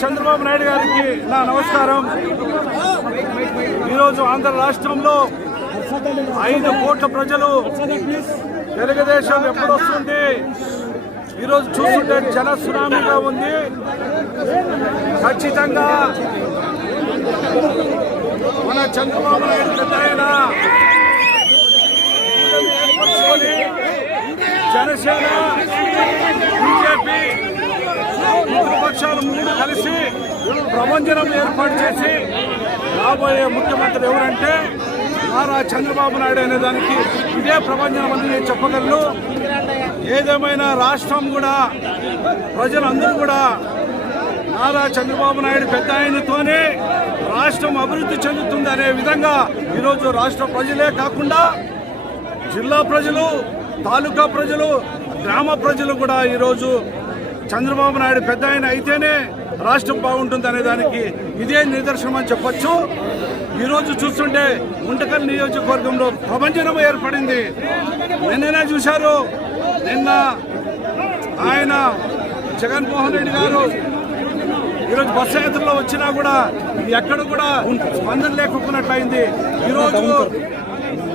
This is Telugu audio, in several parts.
చంద్రబాబు నాయుడు గారికి నా నమస్కారం. ఈరోజు ఆంధ్ర రాష్ట్రంలో ఐదు కోట్ల ప్రజలు తెలుగుదేశం ఎప్పుడు వస్తుంది ఈరోజు చూస్తుంటే జన సునామీగా ఉంది. ఖచ్చితంగా మన చంద్రబాబు నాయుడు పెద్ద జనసేన పక్షాలు మూడు కలిసి ప్రపంచం ఏర్పాటు చేసి రాబోయే ముఖ్యమంత్రి ఎవరంటే నారా చంద్రబాబు నాయుడు అనే దానికి ఇదే ప్రపంచం అని నేను చెప్పగలను. ఏదేమైనా రాష్ట్రం కూడా ప్రజలందరూ కూడా నారా చంద్రబాబు నాయుడు పెద్ద ఆయనతోనే రాష్ట్రం అభివృద్ధి చెందుతుంది అనే విధంగా ఈరోజు రాష్ట్ర ప్రజలే కాకుండా జిల్లా ప్రజలు తాలూకా ప్రజలు గ్రామ ప్రజలు కూడా ఈరోజు చంద్రబాబు నాయుడు పెద్ద ఆయన అయితేనే రాష్ట్రం బాగుంటుంది అనే దానికి ఇదే నిదర్శనం అని చెప్పొచ్చు. ఈరోజు చూస్తుంటే ఉంటకల్ నియోజకవర్గంలో ప్రపంచనం ఏర్పడింది. నిన్ననే చూశారు. నిన్న ఆయన జగన్మోహన్ రెడ్డి గారు ఈరోజు బస్సు యాత్రలో వచ్చినా కూడా ఎక్కడ కూడా స్పందన లేకపోయినట్లయింది. ఈరోజు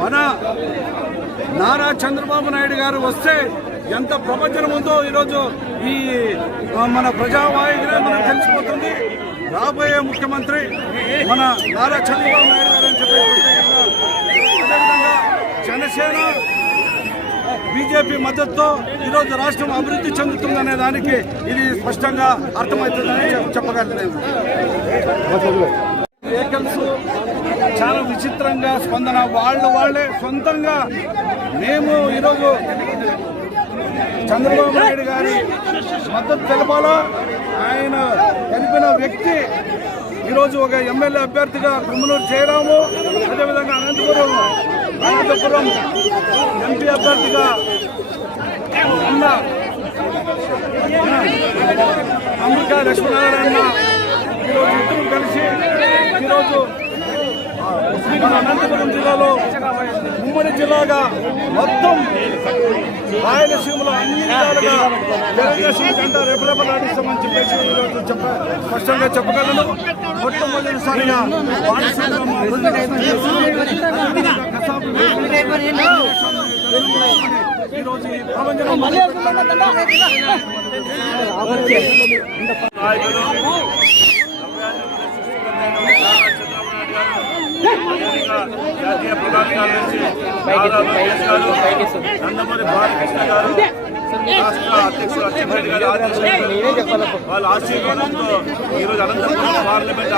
మన నారా చంద్రబాబు నాయుడు గారు వస్తే ఎంత ప్రపంచం ఉందో ఈరోజు ఈ మన ప్రజావాహిగా మనకు తెలిసిపోతుంది. రాబోయే ముఖ్యమంత్రి మన నారా చంద్రబాబు నాయుడు గారు అని చెప్పి అదేవిధంగా జనసేన బీజేపీ మద్దతుతో ఈరోజు రాష్ట్రం అభివృద్ధి చెందుతుందనే దానికి ఇది స్పష్టంగా అర్థమవుతుందని చెప్పగలను వెహికల్స్ చాలా విచిత్రంగా స్పందన. వాళ్ళు వాళ్ళే సొంతంగా మేము ఈరోజు చంద్రబాబు నాయుడు గారి మద్దతు తెలపాలా ఆయన తెలిపిన వ్యక్తి ఈరోజు ఒక ఎమ్మెల్యే అభ్యర్థిగా కుమ్మనూరు జయరాము అదేవిధంగా అనంతపురం అనంతపురం ఎంపీ అభ్యర్థిగా ఉన్న అంబికా లక్ష్మీనారాయణ ఈరోజు ఇద్దరు కలిసి ఈరోజు మన అనంతపురం జిల్లాలో ఉమ్మడి జిల్లాగా మొత్తం రాయలసీమలో అన్ని విధాలుగా తెలుగుదేశం జెండా రెపరెపలాడిస్తామని చెప్పేసి ఈరోజు చెప్ప స్పష్టంగా చెప్పగలను. మొట్టమొదటిసారిగా ఈరోజు నాయకులు జాతీయ ప్రధాన కార్యదర్శి నారా లోకేష్ గారు, నందమూరి బాలకృష్ణ గారు రాష్ట్ర అధ్యక్షులు అచ్చెన్నాయుడు గారి ఆదేశాలతో వాళ్ళ ఆశీర్వాదంతో ఈరోజు అనంతపురం పార్లమెంట్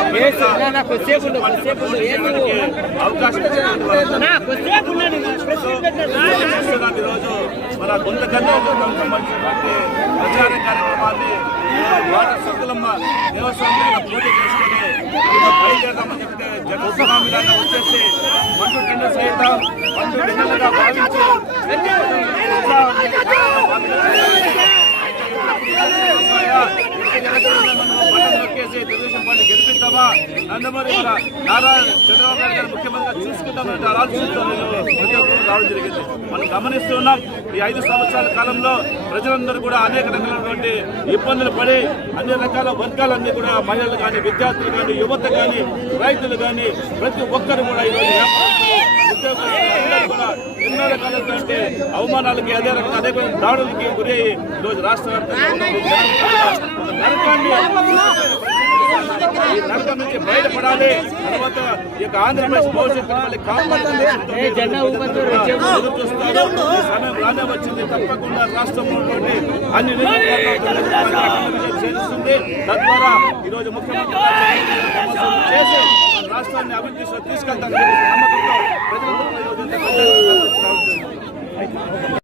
అవకాశం ఇచ్చినందుకు ఈరోజు మన గుంతకల్లో సంబంధించినటువంటి ప్రచార కార్యక్రమాన్ని ఈరోజు వాటర్ సర్కులమ్మ దేవస్వామి పోటీ చేసుకుని బయలుదేరదామని చెప్తే జనస్వామిలాగా వచ్చేస్తే మండు టెండర్ నందమూరి మన నారా చంద్రబాబు నాయుడు గారు ముఖ్యమంత్రిగా చూసుకుందామనే ఆలోచనతో రావడం జరిగింది. మనం గమనిస్తూ ఉన్నాం ఈ ఐదు సంవత్సరాల కాలంలో ప్రజలందరూ కూడా అనేక రకాలైనటువంటి ఇబ్బందులు పడి అన్ని రకాల వర్గాలన్నీ కూడా మహిళలు కానీ విద్యార్థులు కానీ యువత కానీ రైతులు కానీ ప్రతి ఒక్కరు కూడా ఈరోజు కూడా ఎన్నో రకాలైనటువంటి అవమానాలకి అదే రకంగా అదే దాడులకి గురి ఈరోజు రాష్ట్ర వ్యాప్తంగా ఈ నుంచి బయటపడాలి తర్వాత ఈ యొక్క ఆంధ్రప్రదేశ్ భవిష్యత్తు మళ్ళీ కాపాడాలి సమయం రానే వచ్చింది తప్పకుండా రాష్ట్రంలో అన్ని చేస్తుంది తద్వారా ఈరోజు ముఖ్యమంత్రి చేసి రాష్ట్రాన్ని అభివృద్ధి దిశలో నమ్మకంతో